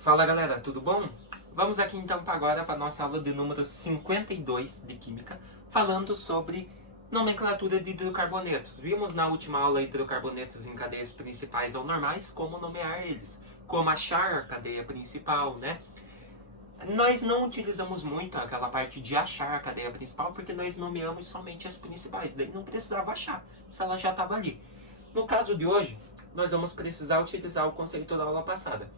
Fala galera, tudo bom? Vamos aqui então agora para a nossa aula de número 52 de Química, falando sobre nomenclatura de hidrocarbonetos. Vimos na última aula hidrocarbonetos em cadeias principais ou normais, como nomear eles, como achar a cadeia principal, né? Nós não utilizamos muito aquela parte de achar a cadeia principal, porque nós nomeamos somente as principais, daí não precisava achar, se ela já estava ali. No caso de hoje, nós vamos precisar utilizar o conceito da aula passada.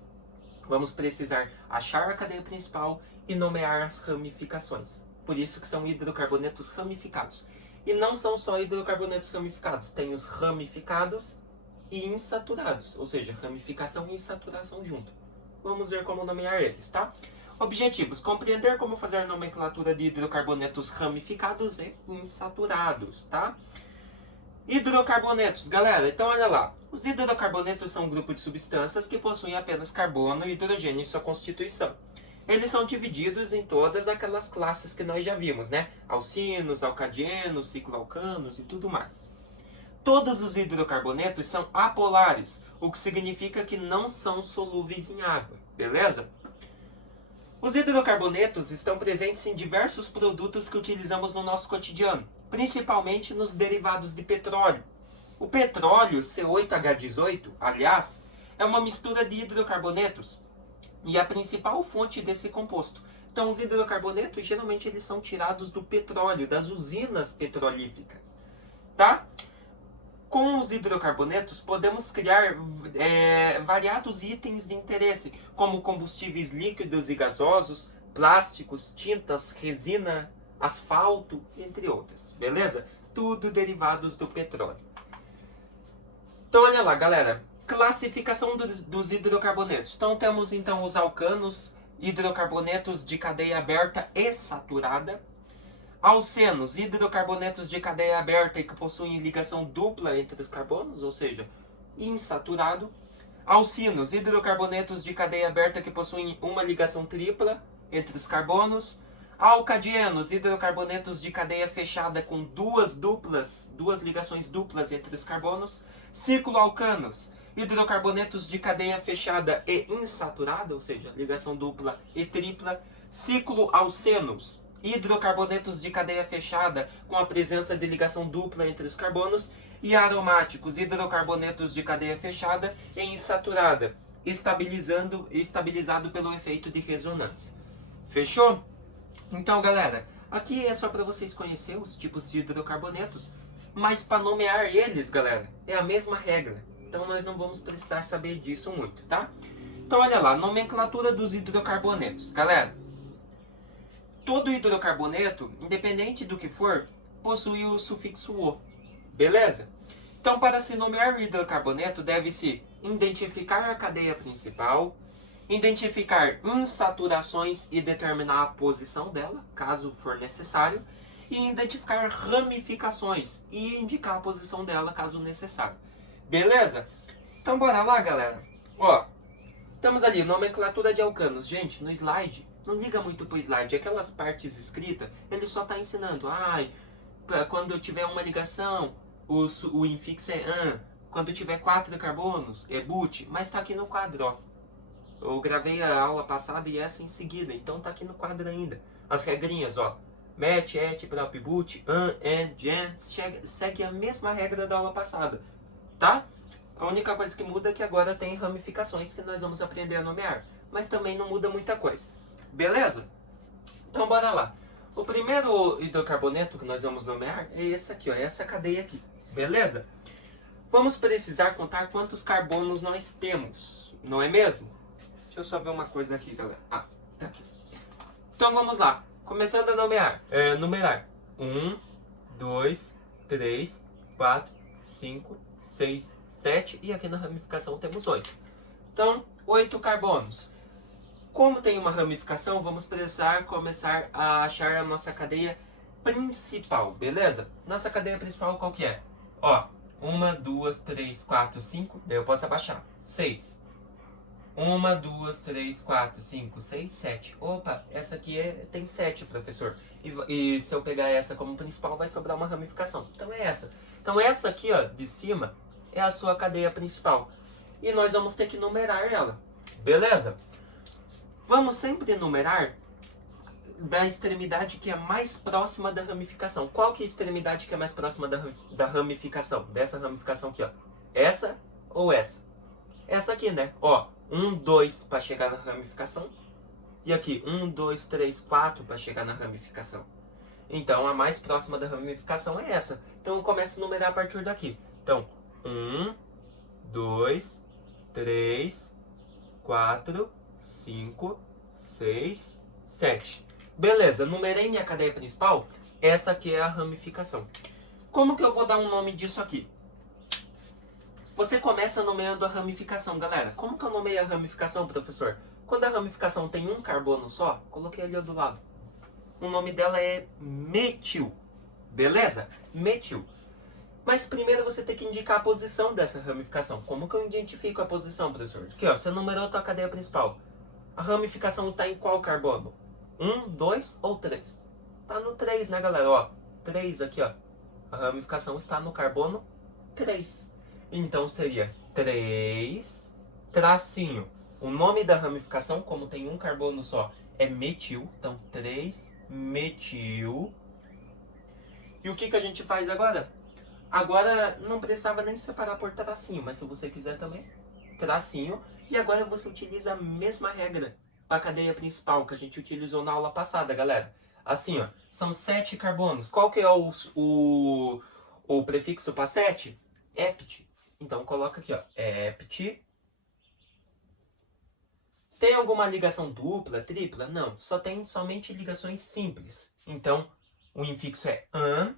Vamos precisar achar a cadeia principal e nomear as ramificações. Por isso que são hidrocarbonetos ramificados. E não são só hidrocarbonetos ramificados, tem os ramificados e insaturados, ou seja, ramificação e insaturação junto. Vamos ver como nomear eles, tá? Objetivos: compreender como fazer a nomenclatura de hidrocarbonetos ramificados e insaturados, tá? Hidrocarbonetos, galera, então olha lá. Os hidrocarbonetos são um grupo de substâncias que possuem apenas carbono e hidrogênio em sua constituição. Eles são divididos em todas aquelas classes que nós já vimos, né? Alcinos, alcadienos, cicloalcanos e tudo mais. Todos os hidrocarbonetos são apolares, o que significa que não são solúveis em água, beleza? Os hidrocarbonetos estão presentes em diversos produtos que utilizamos no nosso cotidiano, principalmente nos derivados de petróleo. O petróleo C8H18, aliás, é uma mistura de hidrocarbonetos e a principal fonte desse composto. Então, os hidrocarbonetos, geralmente, eles são tirados do petróleo, das usinas petrolíferas, tá? Com os hidrocarbonetos, podemos criar variados itens de interesse, como combustíveis líquidos e gasosos, plásticos, tintas, resina, asfalto, entre outras, beleza? Tudo derivados do petróleo. Então, olha lá, galera. Classificação dos hidrocarbonetos. Então, temos então os alcanos, hidrocarbonetos de cadeia aberta e saturada. Alcenos, hidrocarbonetos de cadeia aberta e que possuem ligação dupla entre os carbonos, ou seja, insaturado. Alcinos, hidrocarbonetos de cadeia aberta que possuem uma ligação tripla entre os carbonos. Alcadienos, hidrocarbonetos de cadeia fechada com duas ligações duplas entre os carbonos. Cicloalcanos, hidrocarbonetos de cadeia fechada e insaturada, ou seja, ligação dupla e tripla. Cicloalcenos, hidrocarbonetos de cadeia fechada com a presença de ligação dupla entre os carbonos. E aromáticos, hidrocarbonetos de cadeia fechada e insaturada, estabilizado pelo efeito de ressonância. Fechou? Então, galera, aqui é só para vocês conhecerem os tipos de hidrocarbonetos, mas para nomear eles, galera, é a mesma regra. Então, nós não vamos precisar saber disso muito, tá? Então, olha lá, nomenclatura dos hidrocarbonetos. Galera, todo hidrocarboneto, independente do que for, possui o sufixo O, beleza? Então, para se nomear o hidrocarboneto, deve-se identificar a cadeia principal, identificar insaturações e determinar a posição dela, caso for necessário, e identificar ramificações e indicar a posição dela, caso necessário. Beleza? Então bora lá, galera. Ó, estamos ali, nomenclatura de alcanos. Gente, no slide, não liga muito pro slide, aquelas partes escritas, ele só está ensinando. Quando tiver uma ligação, o infixo é an. Quando tiver 4 carbonos, é but. Mas está aqui no quadro, ó. Eu gravei a aula passada e essa em seguida, então tá aqui no quadro ainda. As regrinhas, ó. Met, et, prop, but, an, and, gen, segue a mesma regra da aula passada, tá? A única coisa que muda é que agora tem ramificações que nós vamos aprender a nomear. Mas também não muda muita coisa. Beleza? Então bora lá. O primeiro hidrocarboneto que nós vamos nomear é esse aqui, ó. Essa cadeia aqui. Beleza? Vamos precisar contar quantos carbonos nós temos, não é mesmo? Deixa eu só ver uma coisa aqui, galera. Tá aqui. Então vamos lá. Começando a numerar. 1, 2, 3, 4, 5, 6, 7. E aqui na ramificação temos 8. Então, 8 carbonos. Como tem uma ramificação, vamos precisar começar a achar a nossa cadeia principal, beleza? Nossa cadeia principal qual que é? Ó, 1, 2, 3, 4, 5. Daí eu posso abaixar. 6. 1, 2, 3, 4, 5, 6, 7. Opa, essa aqui tem 7, professor. E se eu pegar essa como principal, vai sobrar uma ramificação. Então é essa. Então essa aqui, ó, de cima, é a sua cadeia principal. E nós vamos ter que numerar ela. Beleza? Vamos sempre numerar da extremidade que é mais próxima da ramificação. Qual que é a extremidade que é mais próxima da ramificação? Dessa ramificação aqui, ó. Essa ou essa? Essa aqui, né? Ó, 1, 2 para chegar na ramificação. E aqui, 1, 2, 3, 4 para chegar na ramificação. Então, a mais próxima da ramificação é essa. Então, eu começo a numerar a partir daqui. Então, 1, 2, 3, 4, 5, 6, 7. Beleza, numerei minha cadeia principal. Essa aqui é a ramificação. Como que eu vou dar um nome disso aqui? Você começa nomeando a ramificação, galera. Como que eu nomeio a ramificação, professor? Quando a ramificação tem um carbono só, coloquei ali do lado. O nome dela é metil. Beleza? Metil. Mas primeiro você tem que indicar a posição dessa ramificação. Como que eu identifico a posição, professor? Aqui, ó, você numerou a tua cadeia principal. A ramificação está em qual carbono? 1, 2 ou 3? Tá no 3, né, galera? Ó, 3 aqui, ó. A ramificação está no carbono 3. Então seria 3, tracinho. O nome da ramificação, como tem um carbono só, é metil. Então 3, metil. E o que a gente faz agora? Agora não precisava nem separar por tracinho, mas se você quiser também, tracinho. E agora você utiliza a mesma regra para a cadeia principal que a gente utilizou na aula passada, galera. Assim, ó, são 7 carbonos. Qual que é o prefixo para 7? Ept. Então coloca aqui, ó, ept. Tem alguma ligação dupla, tripla? Não, só tem somente ligações simples. Então, o infixo é an.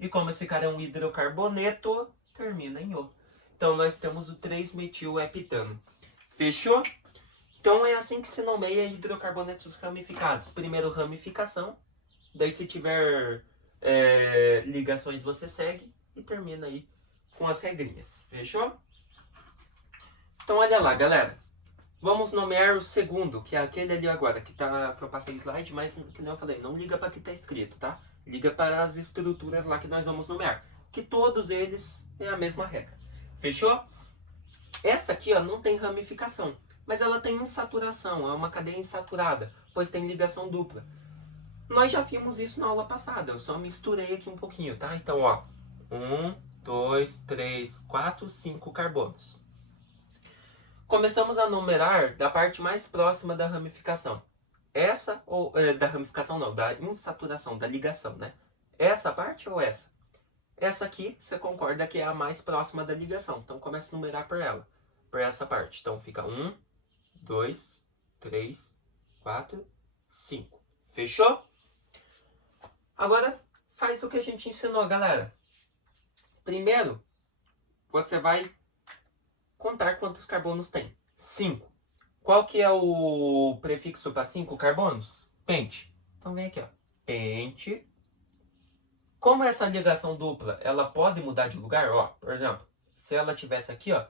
E como esse cara é um hidrocarboneto, termina em O. Então, nós temos o 3-metil-heptano. Fechou? Então, é assim que se nomeia hidrocarbonetos ramificados. Primeiro, ramificação. Daí, se tiver ligações, você segue. E termina aí com as regrinhas. Fechou? Então, olha lá, galera. Vamos nomear o segundo, que é aquele ali agora, que eu passei o slide, mas, que nem eu falei, não liga para o que está escrito, tá? Liga para as estruturas lá que nós vamos nomear. Que todos eles têm a mesma regra. Fechou? Essa aqui, ó, não tem ramificação, mas ela tem insaturação, é uma cadeia insaturada, pois tem ligação dupla. Nós já vimos isso na aula passada, eu só misturei aqui um pouquinho, tá? Então, ó, 1, 2, 3, 4, 5 carbonos. Começamos a numerar da parte mais próxima da ramificação. Essa, ou da ramificação não, da insaturação, da ligação, né? Essa parte ou essa? Essa aqui, você concorda que é a mais próxima da ligação. Então, comece a numerar por ela, por essa parte. Então, fica 1, 2, 3, 4, 5. Fechou? Agora, faz o que a gente ensinou, galera. Primeiro, você vai contar quantos carbonos tem. 5. Qual que é o prefixo para 5 carbonos? Pente. Então vem aqui, ó. Pente. Como essa ligação dupla, ela pode mudar de lugar, ó. Por exemplo, se ela tivesse aqui, ó,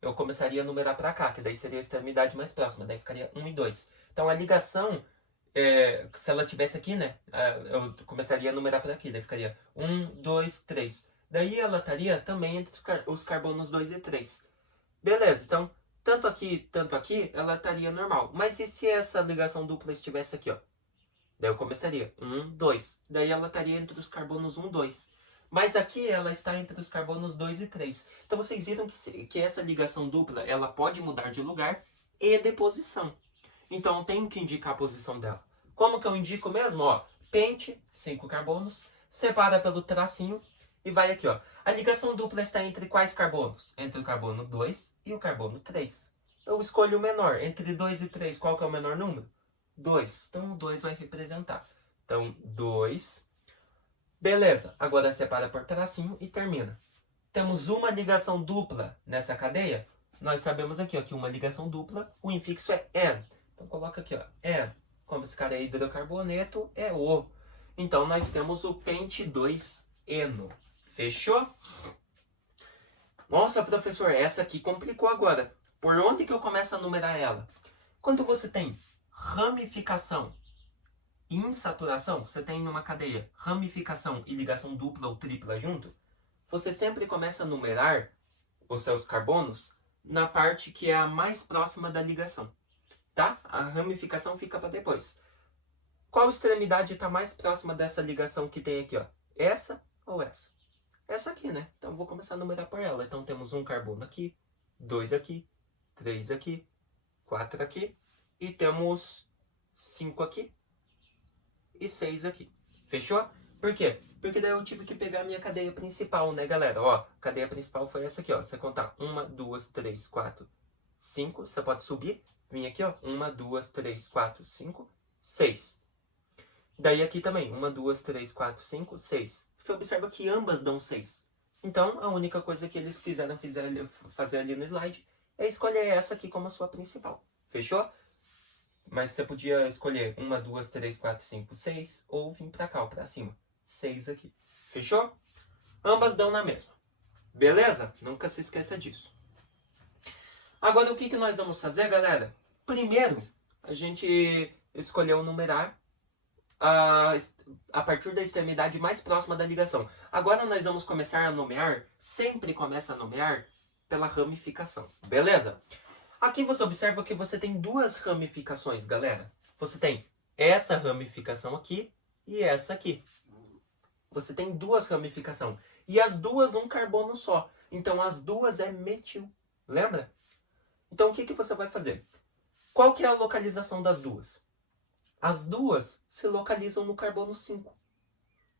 eu começaria a numerar para cá, que daí seria a extremidade mais próxima, daí ficaria 1 e 2. Então a ligação, se ela tivesse aqui, né, eu começaria a numerar para aqui, daí ficaria 1, 2, 3. Daí ela estaria também entre os carbonos 2 e 3. Beleza, então, tanto aqui, ela estaria normal. Mas e se essa ligação dupla estivesse aqui, ó? Daí eu começaria 1, 2. Daí ela estaria entre os carbonos 1, 2. Mas aqui ela está entre os carbonos 2 e 3. Então vocês viram que essa ligação dupla, ela pode mudar de lugar e de posição. Então eu tenho que indicar a posição dela. Como que eu indico mesmo? Ó, pente, 5 carbonos, separa pelo tracinho e vai aqui, ó. A ligação dupla está entre quais carbonos? Entre o carbono 2 e o carbono 3. Eu escolho o menor. Entre 2 e 3, qual que é o menor número? 2. Então o 2 vai representar. Então, 2. Beleza. Agora separa por tracinho e termina. Temos uma ligação dupla nessa cadeia. Nós sabemos aqui, ó, que uma ligação dupla, o infixo é N. Então coloca aqui, ó, N. Como esse cara é hidrocarboneto, é O. Então nós temos o pente 2-eno. Fechou? Nossa, professor, essa aqui complicou agora. Por onde que eu começo a numerar ela? Quando você tem ramificação e insaturação, você tem numa cadeia ramificação e ligação dupla ou tripla junto, você sempre começa a numerar os seus carbonos na parte que é a mais próxima da ligação. tá? A ramificação fica para depois. Qual extremidade está mais próxima dessa ligação que tem aqui, ó? Essa ou essa? Essa aqui, né? Então, vou começar a numerar por ela. Então, temos um carbono aqui, 2 aqui, 3 aqui, 4 aqui, e temos 5 aqui e 6 aqui. Fechou? Por quê? Porque daí eu tive que pegar a minha cadeia principal, né, galera? Ó, a cadeia principal foi essa aqui, ó. Você contar 1, 2, 3, 4, 5, você pode subir. Vim aqui, ó. 1, 2, 3, 4, 5, 6. Daí aqui também, 1, 2, 3, 4, 5, 6. Você observa que ambas dão 6. Então, a única coisa que eles quiseram fazer ali no slide é escolher essa aqui como a sua principal. Fechou? Mas você podia escolher 1, 2, 3, 4, 5, 6 ou vir pra cá, pra cima. 6 aqui. Fechou? Ambas dão na mesma. Beleza? Nunca se esqueça disso. Agora, o que nós vamos fazer, galera? Primeiro, a gente escolheu numerar a partir da extremidade mais próxima da ligação. Agora nós vamos começar a nomear, sempre começa a nomear pela ramificação, beleza? Aqui você observa que você tem duas ramificações, galera. Você tem essa ramificação aqui e essa aqui. Você tem duas ramificações. E as duas um carbono só. Então as duas é metil, lembra? Então o que você vai fazer? Qual que é a localização das duas? As duas se localizam no carbono 5.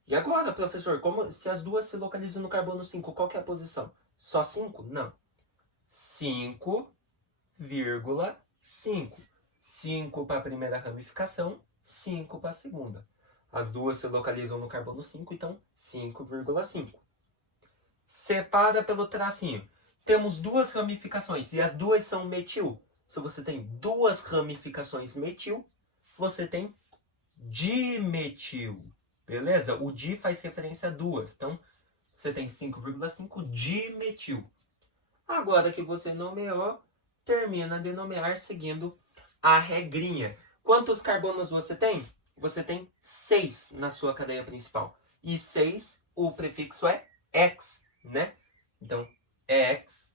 E agora, professor, se as duas se localizam no carbono 5, qual que é a posição? Só 5? Não. 5,5. 5 para a primeira ramificação, 5 para a segunda. As duas se localizam no carbono 5, então 5,5. Separa pelo tracinho. Temos duas ramificações e as duas são metil. Se você tem duas ramificações metil, você tem dimetil, beleza? O di faz referência a duas, então você tem 5,5 dimetil. Agora que você nomeou, termina de nomear seguindo a regrinha. Quantos carbonos você tem? Você tem 6 na sua cadeia principal. E 6, o prefixo é X, né? Então, X.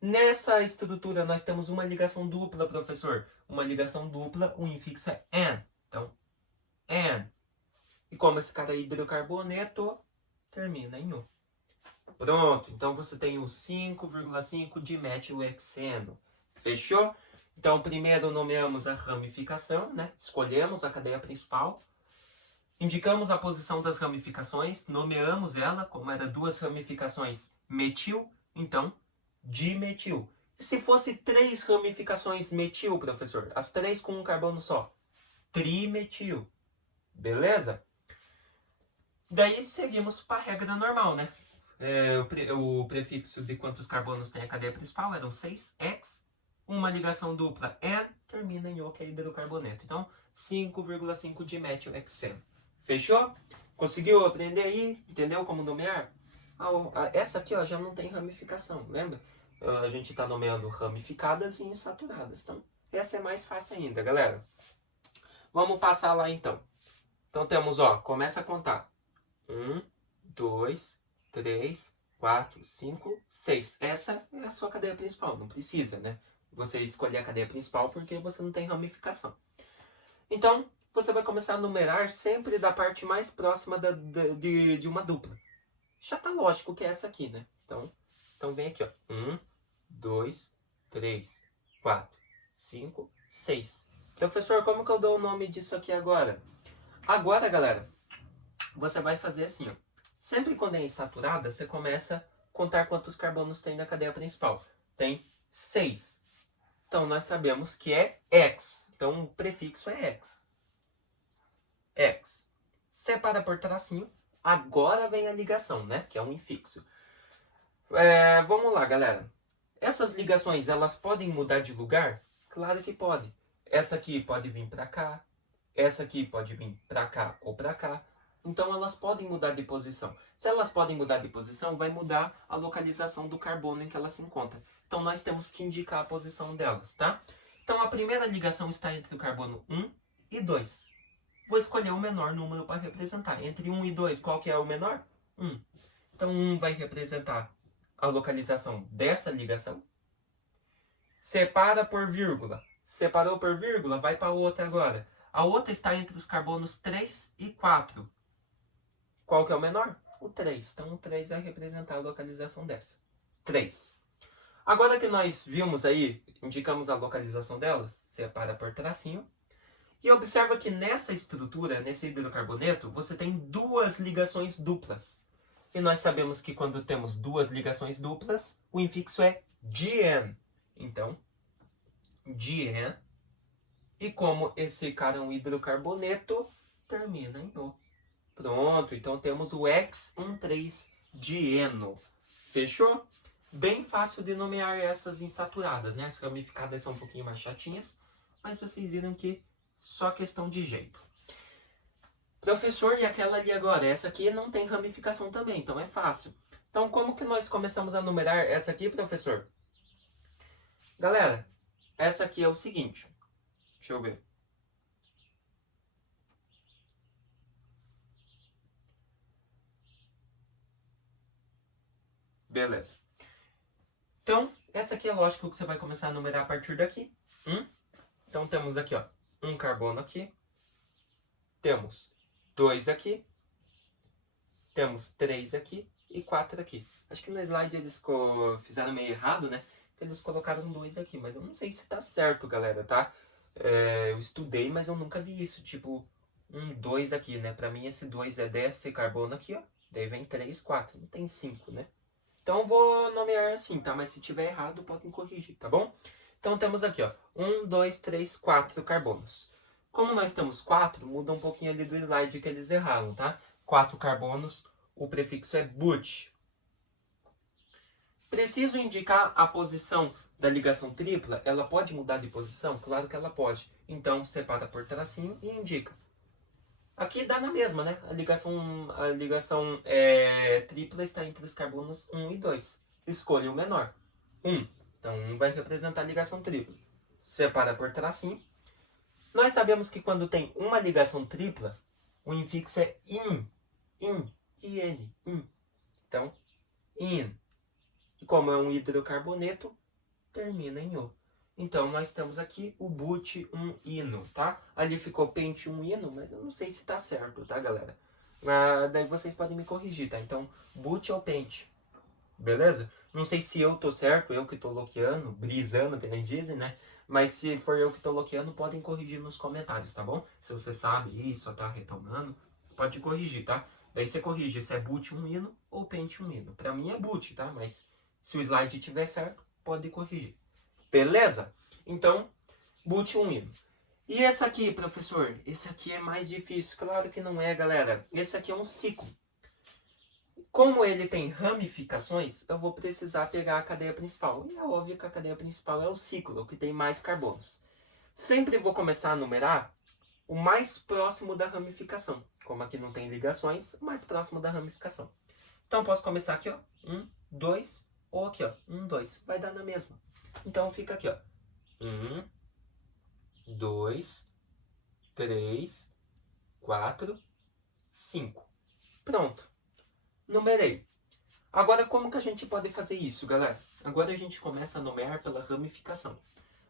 Nessa estrutura, nós temos uma ligação dupla, professor. Uma ligação dupla, o infixo é N. Então, N. E como esse cara é hidrocarboneto, termina em U. Pronto. Então, você tem o 5,5 dimetilhexeno. Fechou? Então, primeiro nomeamos a ramificação, né? Escolhemos a cadeia principal. Indicamos a posição das ramificações. Nomeamos ela, como era duas ramificações metil, então, dimetil. E se fosse 3 ramificações metil, professor? As 3 com um carbono só. Trimetil. Beleza? Daí seguimos para a regra normal, né? O prefixo de quantos carbonos tem a cadeia principal eram 6, X. Uma ligação dupla, N, termina em O, que é hidrocarboneto. Então, 5,5 dimetilhexeno. Fechou? Conseguiu aprender aí? Entendeu como nomear? Essa aqui, ó, já não tem ramificação, lembra? A gente está nomeando ramificadas e insaturadas. Então, essa é mais fácil ainda, galera. Vamos passar lá, então. Então, temos, ó, começa a contar. 1, 2, 3, 4, 5, 6. Essa é a sua cadeia principal, não precisa, né? Você escolher a cadeia principal porque você não tem ramificação. Então, você vai começar a numerar sempre da parte mais próxima de uma dupla. Já tá lógico que é essa aqui, né? Então vem aqui, ó. 1, 2, 3, 4, 5, 6. Professor, como que eu dou o nome disso aqui agora? Agora, galera, você vai fazer assim, ó. Sempre quando é insaturada, você começa a contar quantos carbonos tem na cadeia principal. Tem 6. Então, nós sabemos que é X. Então, o prefixo é X. X. Separa por tracinho. Agora vem a ligação, né? Que é um infixo. Vamos lá, galera. Essas ligações, elas podem mudar de lugar? Claro que pode. Essa aqui pode vir para cá. Essa aqui pode vir para cá ou para cá. Então, elas podem mudar de posição. Se elas podem mudar de posição, vai mudar a localização do carbono em que ela se encontra. Então, nós temos que indicar a posição delas, tá? Então, a primeira ligação está entre o carbono 1 e 2. Vou escolher o menor número para representar. Entre 1 e 2, qual que é o menor? 1. Então, 1 vai representar a localização dessa ligação. Separa por vírgula. Separou por vírgula, vai para a outra agora. A outra está entre os carbonos 3 e 4. Qual que é o menor? O 3. Então, o 3 vai representar a localização dessa. 3. Agora que nós vimos aí, indicamos a localização delas, separa por tracinho. E observa que nessa estrutura, nesse hidrocarboneto, você tem duas ligações duplas. E nós sabemos que quando temos duas ligações duplas, o infixo é diene. Então, diene. E como esse cara é um hidrocarboneto, termina em O. Pronto, então temos o X13-dieno. Fechou? Bem fácil de nomear essas insaturadas, né? As ramificadas são um pouquinho mais chatinhas, mas vocês viram que só questão de jeito. Professor, e aquela ali agora? Essa aqui não tem ramificação também, então é fácil. Então, como que nós começamos a numerar essa aqui, professor? Galera, essa aqui é o seguinte. Deixa eu ver. Beleza. Então, essa aqui é lógico que você vai começar a numerar a partir daqui. Então, temos aqui, ó, um carbono aqui. Temos 2 aqui. Temos 3 aqui e 4 aqui. Acho que no slide eles fizeram meio errado, né? Eles colocaram 2 aqui, mas eu não sei se tá certo, galera, tá? Eu estudei, mas eu nunca vi isso, tipo, 2 aqui, né? Pra mim esse 2 é desse carbono aqui, ó. Daí vem 3, 4. Não tem 5, né? Então eu vou nomear assim, tá? Mas se tiver errado, podem corrigir, tá bom? Então temos aqui, ó, 1, 2, 3, 4 carbonos. Como nós temos 4, muda um pouquinho ali do slide que eles erraram, tá? 4 carbonos, o prefixo é but. Preciso indicar a posição da ligação tripla? Ela pode mudar de posição? Claro que ela pode. Então, separa por tracinho e indica. Aqui dá na mesma, né? A ligação tripla está entre os carbonos 1 e 2. Escolha o menor. 1. Então, 1 vai representar a ligação tripla. Separa por tracinho. Nós sabemos que quando tem uma ligação tripla, o infixo é in. Então, in. E como é um hidrocarboneto, termina em O. Então, nós temos aqui o but-1-ino, tá? Ali ficou pente-1-ino, mas eu não sei se tá certo, tá, galera? Daí vocês podem me corrigir, tá? Então, but ou pente. Beleza? Não sei se eu tô certo, eu que tô loqueando, brisando, que nem dizem, né? Mas se for eu que tô loqueando, podem corrigir nos comentários, tá bom? Se você sabe isso, tá retomando, pode corrigir, tá? Daí você corrige se é but-1-ino ou pente-1-ino. Pra mim é but, tá? Mas se o slide tiver certo, pode corrigir. Beleza? Então, but-1-ino. E esse aqui, professor? Esse aqui é mais difícil. Claro que não é, galera. Esse aqui é um ciclo. Como ele tem ramificações, eu vou precisar pegar a cadeia principal. E é óbvio que a cadeia principal é o ciclo, o que tem mais carbonos. Sempre vou começar a numerar o mais próximo da ramificação. Como aqui não tem ligações, o mais próximo da ramificação. Então, posso começar aqui, ó. 1, 2, ou aqui, ó. 1, 2. Vai dar na mesma. Então, fica aqui, ó. 1, 2, 3, 4, 5. Pronto. Numerei. Agora, como que a gente pode fazer isso, galera? Agora a gente começa a numerar pela ramificação.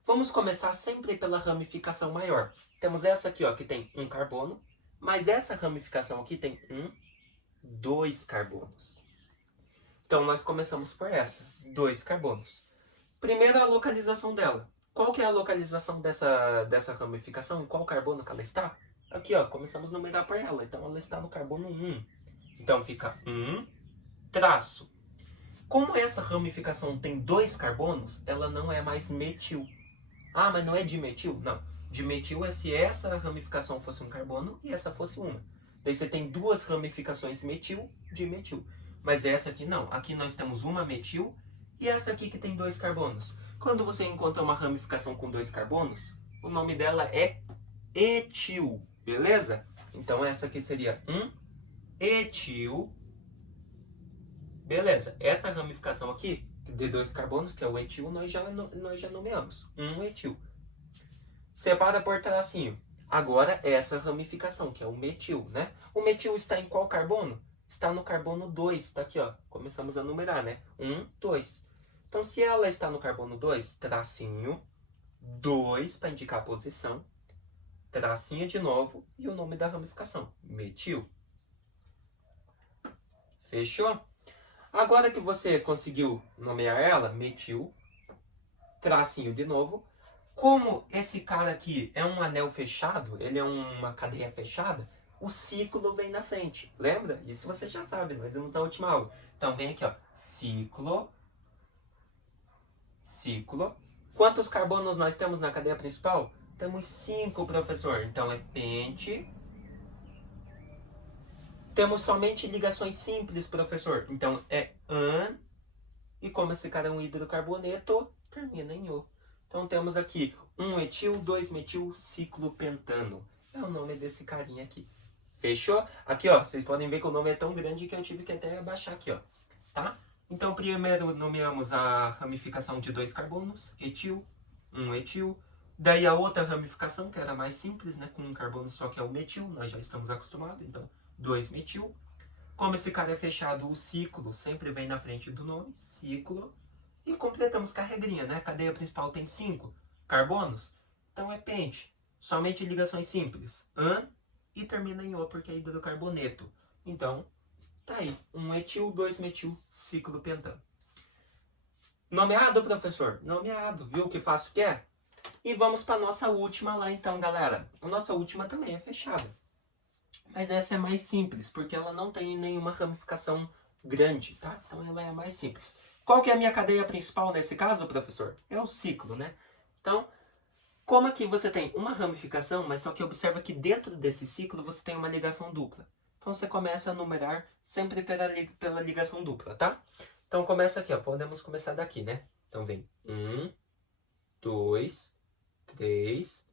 Vamos começar sempre pela ramificação maior. Temos essa aqui, ó, que tem um carbono. Mas essa ramificação aqui tem 2 carbonos. Então, nós começamos por essa. 2 carbonos. Primeiro, a localização dela. Qual que é a localização dessa ramificação? Em qual carbono que ela está? Aqui, ó, começamos a numerar por ela. Então, ela está no carbono 1. Então, fica 1, traço. Como essa ramificação tem 2 carbonos, ela não é mais metil. Ah, mas não é dimetil? Não. Dimetil é se essa ramificação fosse um carbono e essa fosse uma. Daí você tem 2 ramificações metil, dimetil. Mas essa aqui não. Aqui nós temos uma metil e essa aqui que tem 2 carbonos. Quando você encontra uma ramificação com 2 carbonos, o nome dela é etil. Beleza? Então essa aqui seria etil. Beleza. Essa ramificação aqui, de 2 carbonos, que é o etil, nós já nomeamos. Etil. Separa por tracinho. Agora, essa ramificação, que é o metil, né? O metil está em qual carbono? Está no carbono 2. Tá aqui, ó. Começamos a numerar, né? 1, 2. Então, se ela está no carbono 2, tracinho, 2 para indicar a posição, tracinho de novo e o nome da ramificação, metil. Fechou? Agora que você conseguiu nomear ela, metil, tracinho de novo. Como esse cara aqui é um anel fechado, ele é uma cadeia fechada, o ciclo vem na frente. Lembra? Isso você já sabe, nós vimos na última aula. Então vem aqui, ó, ciclo, ciclo. Quantos carbonos nós temos na cadeia principal? Temos 5, professor. Então é pente. Temos somente ligações simples, professor. Então é an. E como esse cara é um hidrocarboneto, termina em o. Então temos aqui 1 etil, 2 metil, ciclo pentano. É o nome desse carinha aqui. Fechou? Aqui, ó, vocês podem ver que o nome é tão grande que eu tive que até abaixar aqui, ó. Tá? Então primeiro nomeamos a ramificação de 2 carbonos, etil, 1 etil. Daí a outra ramificação, que era mais simples, né, com um carbono só, que é o metil, nós já estamos acostumados, então 2 metil. Como esse cara é fechado, o ciclo sempre vem na frente do nome, ciclo. E completamos com a regrinha, né? A cadeia principal tem 5 carbonos, então é pente. Somente ligações simples, an, e termina em o, porque é hidrocarboneto. Então, tá aí, 1 etil, 2 metil, ciclo pentano. Nomeado, professor? Nomeado, viu que fácil que é? E vamos para nossa última lá então, galera. A nossa última também é fechada. Mas essa é mais simples, porque ela não tem nenhuma ramificação grande, tá? Então ela é mais simples. Qual que é a minha cadeia principal nesse caso, professor? É o ciclo, né? Então, como aqui você tem uma ramificação, mas só que observa que dentro desse ciclo você tem uma ligação dupla. Então você começa a numerar sempre pela ligação dupla, tá? Então começa aqui, ó. Podemos começar daqui, né? Então vem 1, 2, 3,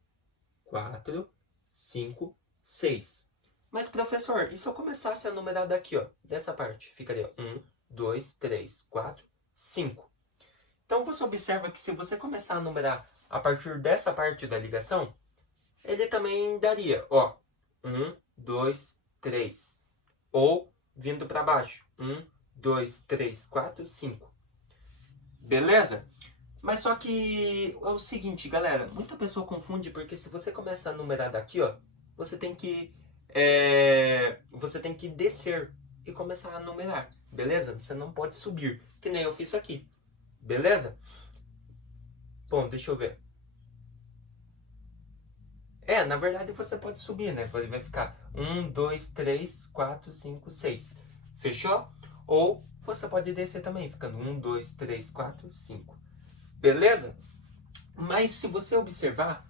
4, 5, 6. Mas, professor, e se eu começasse a numerar daqui, ó, dessa parte? Ficaria 1, 2, 3, 4, 5. Então você observa que se você começar a numerar a partir dessa parte da ligação, ele também daria, ó, 1, 2, 3. Ou vindo para baixo, 1, 2, 3, 4, 5. Beleza? Mas só que é o seguinte, galera, muita pessoa confunde porque se você começa a numerar daqui, ó, você tem que descer e começar a numerar, beleza? Você não pode subir, que nem eu fiz aqui, beleza? Bom, deixa eu ver. Na verdade você pode subir, né? Vai ficar 1, 2, 3, 4, 5, 6. Fechou? Ou você pode descer também, ficando 1, 2, 3, 4, 5. Beleza? Mas se você observar,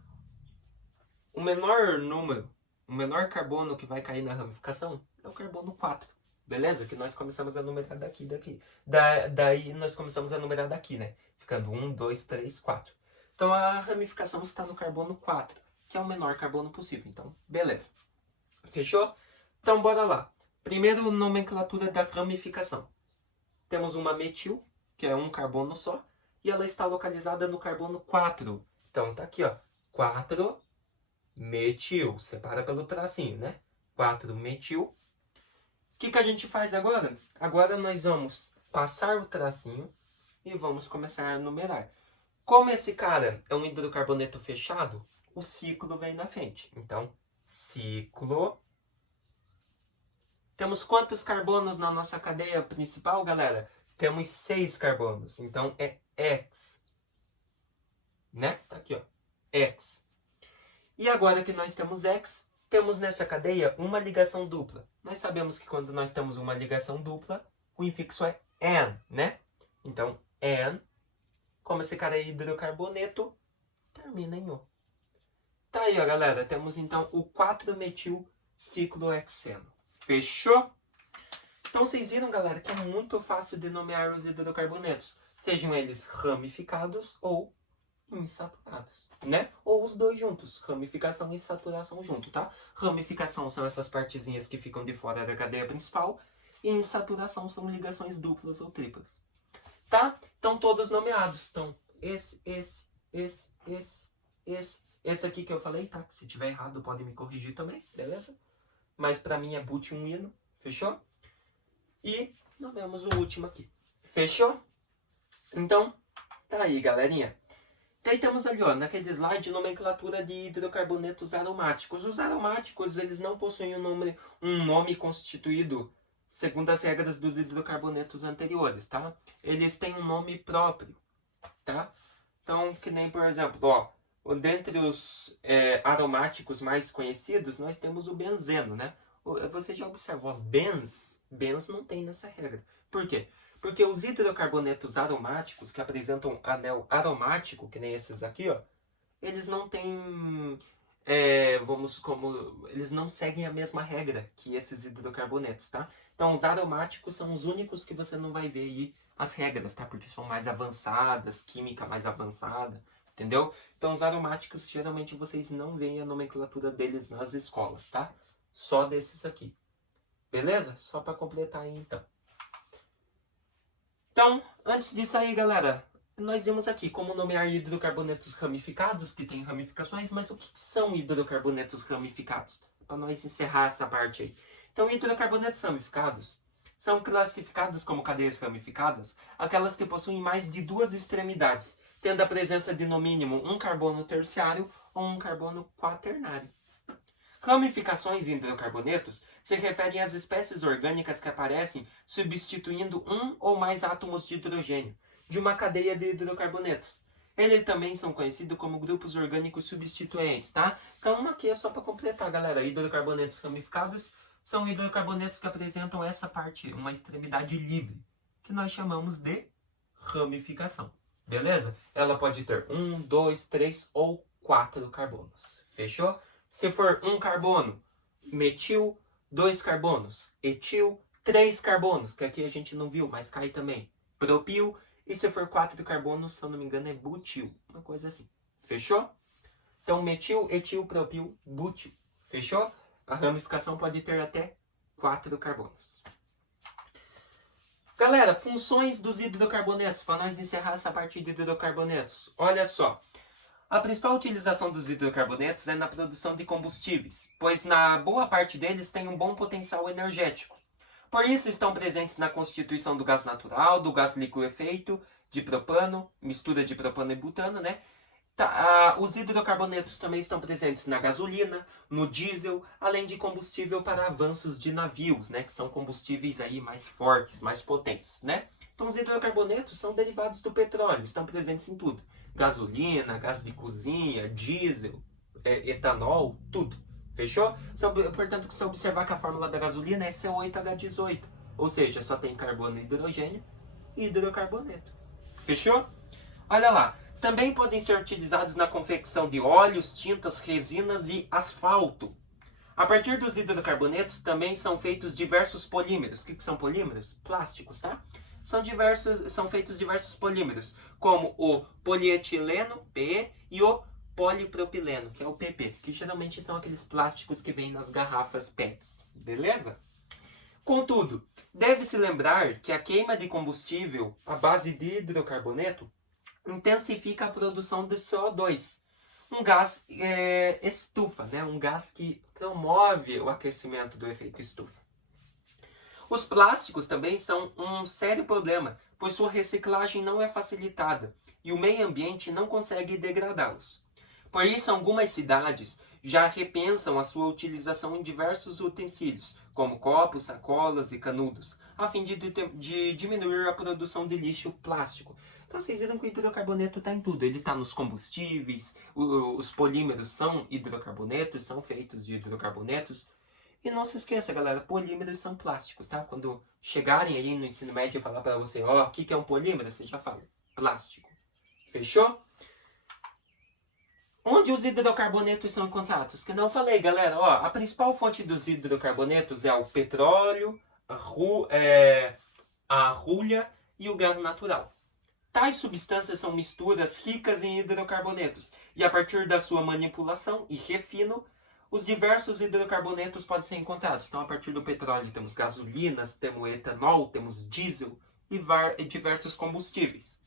o menor número, o menor carbono que vai cair na ramificação é o carbono 4. Beleza? Que nós começamos a numerar daqui. Daí nós começamos a numerar daqui, né? Ficando 1, 2, 3, 4. Então a ramificação está no carbono 4, que é o menor carbono possível. Então, beleza. Fechou? Então bora lá. Primeiro, nomenclatura da ramificação. Temos uma metil, que é um carbono só, e ela está localizada no carbono 4. Então tá aqui, ó. 4 metil. Separa pelo tracinho, né? 4 metil. O que a gente faz agora? Agora nós vamos passar o tracinho e vamos começar a numerar. Como esse cara é um hidrocarboneto fechado, o ciclo vem na frente. Então, ciclo. Temos quantos carbonos na nossa cadeia principal, galera? Temos 6 carbonos. Então, é X. Né? Tá aqui, ó. X. E agora que nós temos X, temos nessa cadeia uma ligação dupla. Nós sabemos que quando nós temos uma ligação dupla, o infixo é N, né? Então, N, como esse cara é hidrocarboneto, termina em O. Tá aí, ó, galera. Temos, então, o 4-metil ciclohexeno. Fechou? Então, vocês viram, galera, que é muito fácil de nomear os hidrocarbonetos. Sejam eles ramificados ou insaturados, né? Ou os dois juntos, ramificação e saturação junto, tá? Ramificação são essas partezinhas que ficam de fora da cadeia principal e insaturação são ligações duplas ou triplas, tá? Então todos nomeados, então esse aqui que eu falei, tá? Se tiver errado pode me corrigir também, beleza? Mas pra mim é butylueno, fechou? E nomeamos o último aqui, fechou? Então, tá aí, galerinha. Daí temos ali, ó, naquele slide, nomenclatura de hidrocarbonetos aromáticos. Os aromáticos, eles não possuem um nome constituído segundo as regras dos hidrocarbonetos anteriores, tá? Eles têm um nome próprio, tá? Então, que nem, por exemplo, ó, dentre os aromáticos mais conhecidos, nós temos o benzeno, né? Você já observou, Benz não tem nessa regra. Por quê? Porque os hidrocarbonetos aromáticos que apresentam anel aromático, que nem esses aqui, ó, eles não têm, eles não seguem a mesma regra que esses hidrocarbonetos, tá? Então, os aromáticos são os únicos que você não vai ver aí as regras, tá? Porque são mais avançadas, química mais avançada, entendeu? Então, os aromáticos, geralmente, vocês não veem a nomenclatura deles nas escolas, tá? Só desses aqui. Beleza? Só para completar aí, então. Então, antes disso aí, galera, nós vimos aqui como nomear hidrocarbonetos ramificados, que tem ramificações, mas o que são hidrocarbonetos ramificados? Para nós encerrar essa parte aí. Então, hidrocarbonetos ramificados são classificados como cadeias ramificadas, aquelas que possuem mais de duas extremidades, tendo a presença de no mínimo um carbono terciário ou um carbono quaternário. Ramificações em hidrocarbonetos se referem às espécies orgânicas que aparecem substituindo um ou mais átomos de hidrogênio de uma cadeia de hidrocarbonetos. Eles também são conhecidos como grupos orgânicos substituentes, tá? Então, aqui é só para completar, galera. Hidrocarbonetos ramificados são hidrocarbonetos que apresentam essa parte, uma extremidade livre, que nós chamamos de ramificação. Beleza? Ela pode ter 1, 2, 3 ou 4 carbonos. Fechou? Se for um carbono, metil, 2 carbonos, etil, 3 carbonos, que aqui a gente não viu, mas cai também, propil, e se for 4 carbonos, se eu não me engano, é butil, uma coisa assim. Fechou? Então, metil, etil, propil, butil. Fechou? A ramificação pode ter até 4 carbonos. Galera, funções dos hidrocarbonetos, para nós encerrar essa parte de hidrocarbonetos. Olha só. A principal utilização dos hidrocarbonetos é na produção de combustíveis, pois na boa parte deles tem um bom potencial energético. Por isso estão presentes na constituição do gás natural, do gás liquefeito, de propano, mistura de propano e butano, né? Os hidrocarbonetos também estão presentes na gasolina, no diesel, além de combustível para avanços de navios, né? Que são combustíveis aí mais fortes, mais potentes, né? Então os hidrocarbonetos são derivados do petróleo, estão presentes em tudo. Gasolina, gás de cozinha, diesel, etanol, tudo. Fechou? Portanto, se você observar que a fórmula da gasolina é CO8H18. Ou seja, só tem carbono e hidrogênio e hidrocarboneto. Fechou? Olha lá. Também podem ser utilizados na confecção de óleos, tintas, resinas e asfalto. A partir dos hidrocarbonetos também são feitos diversos polímeros. O que são polímeros? Plásticos, tá? São feitos diversos polímeros, como o polietileno, PE, e o polipropileno, que é o PP, que geralmente são aqueles plásticos que vêm nas garrafas PETs. Beleza? Contudo, deve-se lembrar que a queima de combustível à base de hidrocarboneto intensifica a produção de CO2, um gás estufa, né? Um gás que promove o aquecimento do efeito estufa. Os plásticos também são um sério problema, pois sua reciclagem não é facilitada e o meio ambiente não consegue degradá-los. Por isso, algumas cidades já repensam a sua utilização em diversos utensílios, como copos, sacolas e canudos, a fim de diminuir a produção de lixo plástico. Então vocês viram que o hidrocarboneto está em tudo. Ele está nos combustíveis, os polímeros são hidrocarbonetos, são feitos de hidrocarbonetos. E não se esqueça, galera, polímeros são plásticos, tá? Quando chegarem aí no ensino médio e falar para você, ó, o que é um polímero? Você já fala, plástico. Fechou? Onde os hidrocarbonetos são encontrados? Que não falei, galera, ó, a principal fonte dos hidrocarbonetos é o petróleo, a rulha e o gás natural. Tais substâncias são misturas ricas em hidrocarbonetos, e a partir da sua manipulação e refino, os diversos hidrocarbonetos podem ser encontrados. Então, a partir do petróleo, temos gasolinas, temos etanol, temos diesel e diversos combustíveis.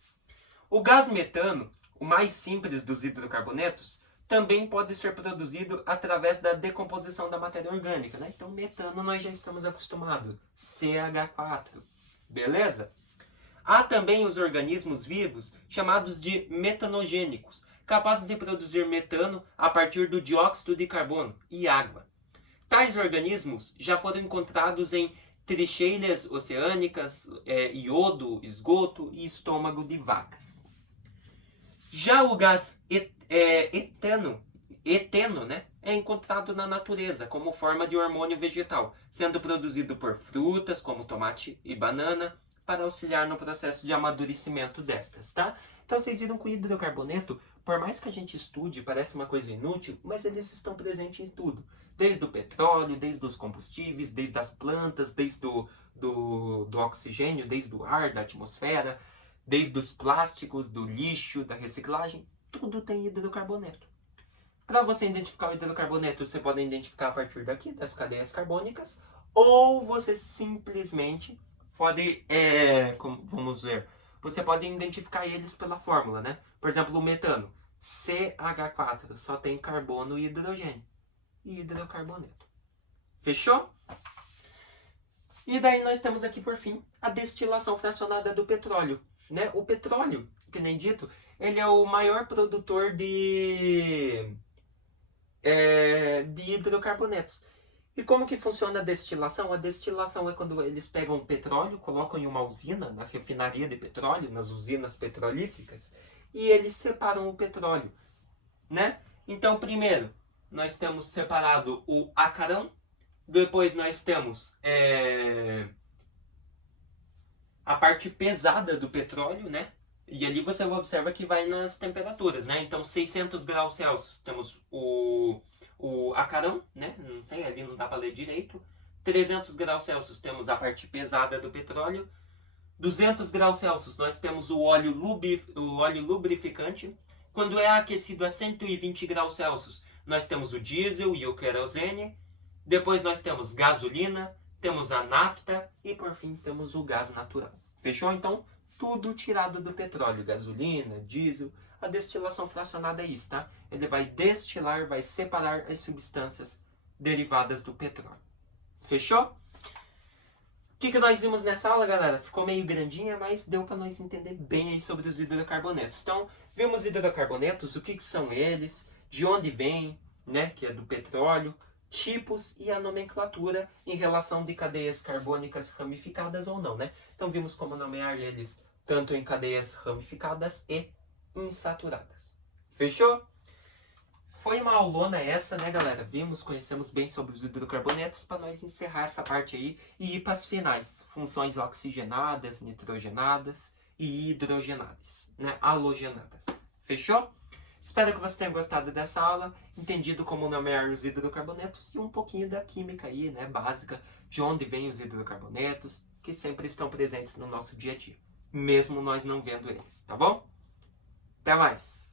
O gás metano, o mais simples dos hidrocarbonetos, também pode ser produzido através da decomposição da matéria orgânica, né? Então, metano nós já estamos acostumados, CH4, beleza? Há também os organismos vivos chamados de metanogênicos, capazes de produzir metano a partir do dióxido de carbono e água. Tais organismos já foram encontrados em trincheiras oceânicas, iodo, esgoto e estômago de vacas. Já o gás eteno, né, é encontrado na natureza como forma de hormônio vegetal, sendo produzido por frutas como tomate e banana para auxiliar no processo de amadurecimento destas, tá? Então vocês viram que o hidrocarboneto, por mais que a gente estude, parece uma coisa inútil, mas eles estão presentes em tudo. Desde o petróleo, desde os combustíveis, desde as plantas, desde do oxigênio, desde o ar, da atmosfera, desde os plásticos, do lixo, da reciclagem, tudo tem hidrocarboneto. Para você identificar o hidrocarboneto, você pode identificar a partir daqui, das cadeias carbônicas, ou você simplesmente pode, vamos ver, você pode identificar eles pela fórmula, né? Por exemplo, o metano, CH4, só tem carbono e hidrogênio, e hidrocarboneto. Fechou? E daí nós temos aqui, por fim, a destilação fracionada do petróleo, né? O petróleo, que nem dito, ele é o maior produtor de hidrocarbonetos. E como que funciona a destilação? A destilação é quando eles pegam o petróleo, colocam em uma usina, na refinaria de petróleo, nas usinas petrolíferas, e eles separam o petróleo, né? Então, primeiro, nós temos separado o acarão, depois nós temos a parte pesada do petróleo, né? E ali você observa que vai nas temperaturas, né? Então, 600 graus Celsius temos o acarão, né? Não sei, ali não dá para ler direito. 300 graus Celsius temos a parte pesada do petróleo. 200 graus Celsius nós temos o óleo lubrificante. Quando é aquecido a 120 graus Celsius, nós temos o diesel e o querosene. Depois nós temos gasolina, temos a nafta e por fim temos o gás natural. Fechou? Então, tudo tirado do petróleo, gasolina, diesel. A destilação fracionada é isso, tá? Ele vai destilar, vai separar as substâncias derivadas do petróleo. Fechou? O que nós vimos nessa aula, galera? Ficou meio grandinha, mas deu para nós entender bem aí sobre os hidrocarbonetos. Então, vimos hidrocarbonetos, o que são eles, de onde vêm, né, que é do petróleo, tipos e a nomenclatura em relação de cadeias carbônicas ramificadas ou não, né? Então, vimos como nomear eles tanto em cadeias ramificadas e insaturadas. Fechou? Foi uma aulona essa, né, galera? Vimos, conhecemos bem sobre os hidrocarbonetos para nós encerrar essa parte aí e ir para as finais. Funções oxigenadas, nitrogenadas e hidrogenadas, né? Halogenadas. Fechou? Espero que você tenha gostado dessa aula, entendido como nomear os hidrocarbonetos e um pouquinho da química aí, né, básica, de onde vêm os hidrocarbonetos, que sempre estão presentes no nosso dia a dia, mesmo nós não vendo eles, tá bom? Até mais!